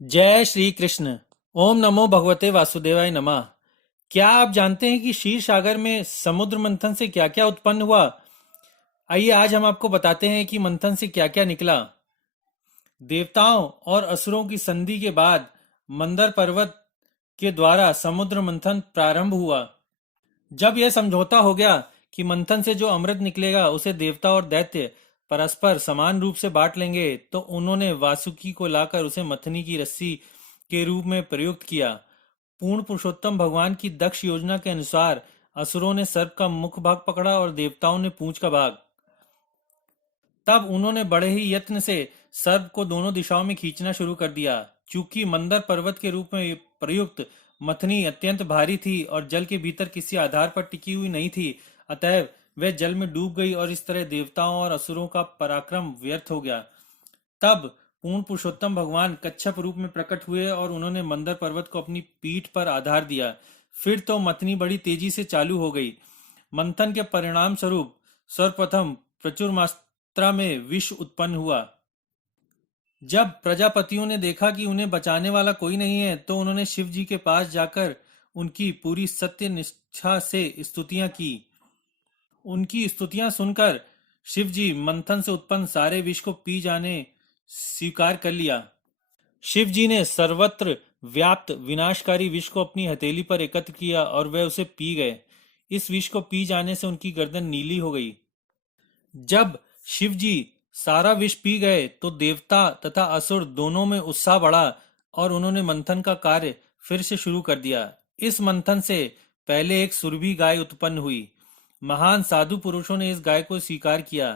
जय श्री कृष्ण। ओम नमो भगवते वासुदेवाय नमः। क्या आप जानते हैं कि क्षीर सागर में समुद्र मंथन से क्या क्या उत्पन्न हुआ? आइए आज हम आपको बताते हैं कि मंथन से क्या क्या निकला। देवताओं और असुरों की संधि के बाद मंदर पर्वत के द्वारा समुद्र मंथन प्रारंभ हुआ। जब यह समझौता हो गया कि मंथन से जो अमृत निकलेगा उसे देवता और दैत्य परस्पर समान रूप से बांट लेंगे, तो उन्होंने वासुकी को लाकर उसे मथनी की रस्सी के रूप में प्रयुक्त किया। पूर्ण पुरुषोत्तम भगवान की दक्ष योजना के अनुसार असुरों ने सर्प का मुख भाग पकड़ा और देवताओं ने पूंछ का भाग। तब उन्होंने बड़े ही यत्न से सर्प को दोनों दिशाओं में खींचना शुरू कर दिया। चूंकि मंदर पर्वत के रूप में प्रयुक्त मथनी अत्यंत भारी थी और जल के भीतर किसी आधार पर टिकी हुई नहीं थी, अतएव वह जल में डूब गई और इस तरह देवताओं और असुरों का पराक्रम व्यर्थ हो गया। तब पूर्ण पुरुषोत्तम भगवान कच्छप रूप में प्रकट हुए और उन्होंने मंदर पर्वत को अपनी पीठ पर आधार दिया। फिर तो मथनी बड़ी तेजी से चालू हो गई। मंथन के परिणाम स्वरूप सर्वप्रथम प्रचुर मात्रा में विष उत्पन्न हुआ। जब प्रजापतियों ने देखा कि उन्हें बचाने वाला कोई नहीं है, तो उन्होंने शिव जी के पास जाकर उनकी पूरी सत्य निष्ठा से स्तुतियां की। उनकी स्तुतियां सुनकर शिव जी मंथन से उत्पन्न सारे विष को पी जाने स्वीकार कर लिया। शिव जी ने सर्वत्र व्याप्त विनाशकारी विष को अपनी हथेली पर एकत्र किया और वे उसे पी गए। इस विष को पी जाने से उनकी गर्दन नीली हो गई। जब शिव जी सारा विष पी गए तो देवता तथा असुर दोनों में उत्साह बढ़ा और उन्होंने मंथन का कार्य फिर से शुरू कर दिया। इस मंथन से पहले एक सुरभि गाय उत्पन्न हुई। महान साधु पुरुषों ने इस गाय को स्वीकार किया,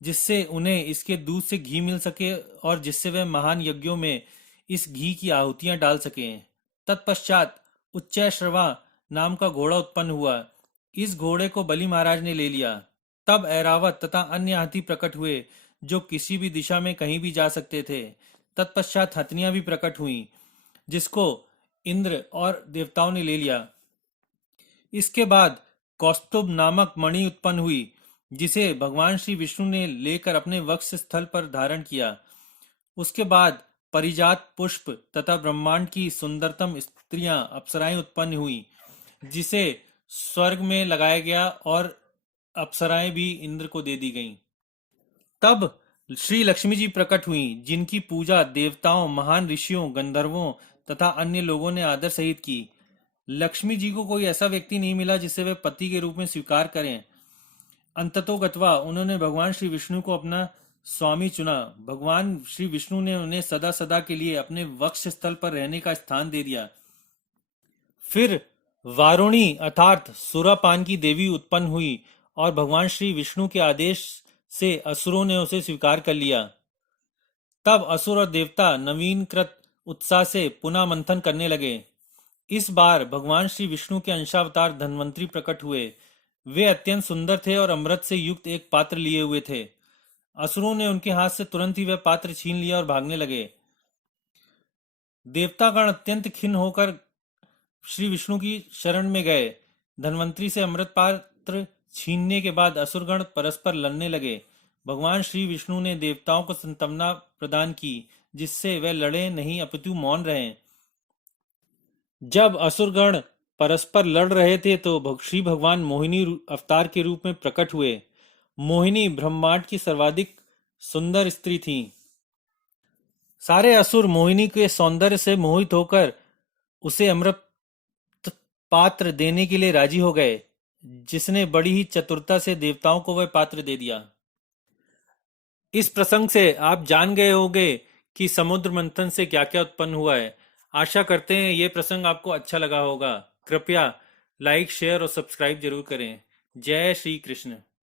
जिससे उन्हें इसके दूध से घी मिल सके और जिससे वे महान यज्ञों में इस घी की आहुतियां डाल सकें। तत्पश्चात उच्चैश्रवा नाम का घोड़ा उत्पन्न हुआ। इस घोड़े को बलि महाराज ने ले लिया। तब ऐरावत तथा अन्य हाथी प्रकट हुए, जो किसी भी दिशा में कहीं भी जा सकते थे। तत्पश्चात हथनियां भी प्रकट हुईं, जिसको इंद्र और देवताओं ने ले लिया। इसके बाद कौस्तुभ नामक मणि उत्पन्न हुई, जिसे भगवान श्री विष्णु ने लेकर अपने वक्ष स्थल पर धारण किया। उसके बाद परिजात पुष्प तथा ब्रह्मांड की सुंदरतम स्त्रियां अप्सराएं उत्पन्न हुई, जिसे स्वर्ग में लगाया गया और अप्सराएं भी इंद्र को दे दी गईं। तब श्री लक्ष्मी जी प्रकट हुईं, जिनकी पूजा देवताओं, महान ऋषियों, गंधर्वों तथा अन्य लोगों ने आदर सहित की। लक्ष्मी जी को कोई ऐसा व्यक्ति नहीं मिला जिसे वे पति के रूप में स्वीकार करें। अंततोगत्वा उन्होंने भगवान श्री विष्णु को अपना स्वामी चुना। भगवान श्री विष्णु ने उन्हें सदा सदा के लिए अपने वक्ष स्थल पर रहने का स्थान दे दिया। फिर वारुणी अर्थात सुरापान की देवी उत्पन्न हुई और भगवान श्री विष्णु के आदेश से असुरों ने उसे स्वीकार कर लिया। तब असुर और देवता नवीनकृत उत्साह से पुनः मंथन करने लगे। इस बार भगवान श्री विष्णु के अंशावतार धन्वंतरी प्रकट हुए। वे अत्यंत सुंदर थे और अमृत से युक्त एक पात्र लिए हुए थे। असुरों ने उनके हाथ से तुरंत ही वह पात्र छीन लिया और भागने लगे। देवतागण अत्यंत खिन्न होकर श्री विष्णु की शरण में गए। धन्वंतरी से अमृत पात्र छीनने के बाद असुरगण परस्पर लड़ने लगे। भगवान श्री विष्णु ने देवताओं को संतवना प्रदान की, जिससे वे लड़े नहीं अपितु मौन रहे। जब असुरगण परस्पर लड़ रहे थे तो श्री भगवान मोहिनी अवतार के रूप में प्रकट हुए। मोहिनी ब्रह्मांड की सर्वाधिक सुंदर स्त्री थी। सारे असुर मोहिनी के सौंदर्य से मोहित होकर उसे अमृत पात्र देने के लिए राजी हो गए, जिसने बड़ी ही चतुरता से देवताओं को वह पात्र दे दिया। इस प्रसंग से आप जान गए होंगे कि समुद्र मंथन से क्या क्या उत्पन्न हुआ है। आशा करते हैं ये प्रसंग आपको अच्छा लगा होगा। कृपया लाइक, शेयर और सब्सक्राइब जरूर करें। जय श्री कृष्ण।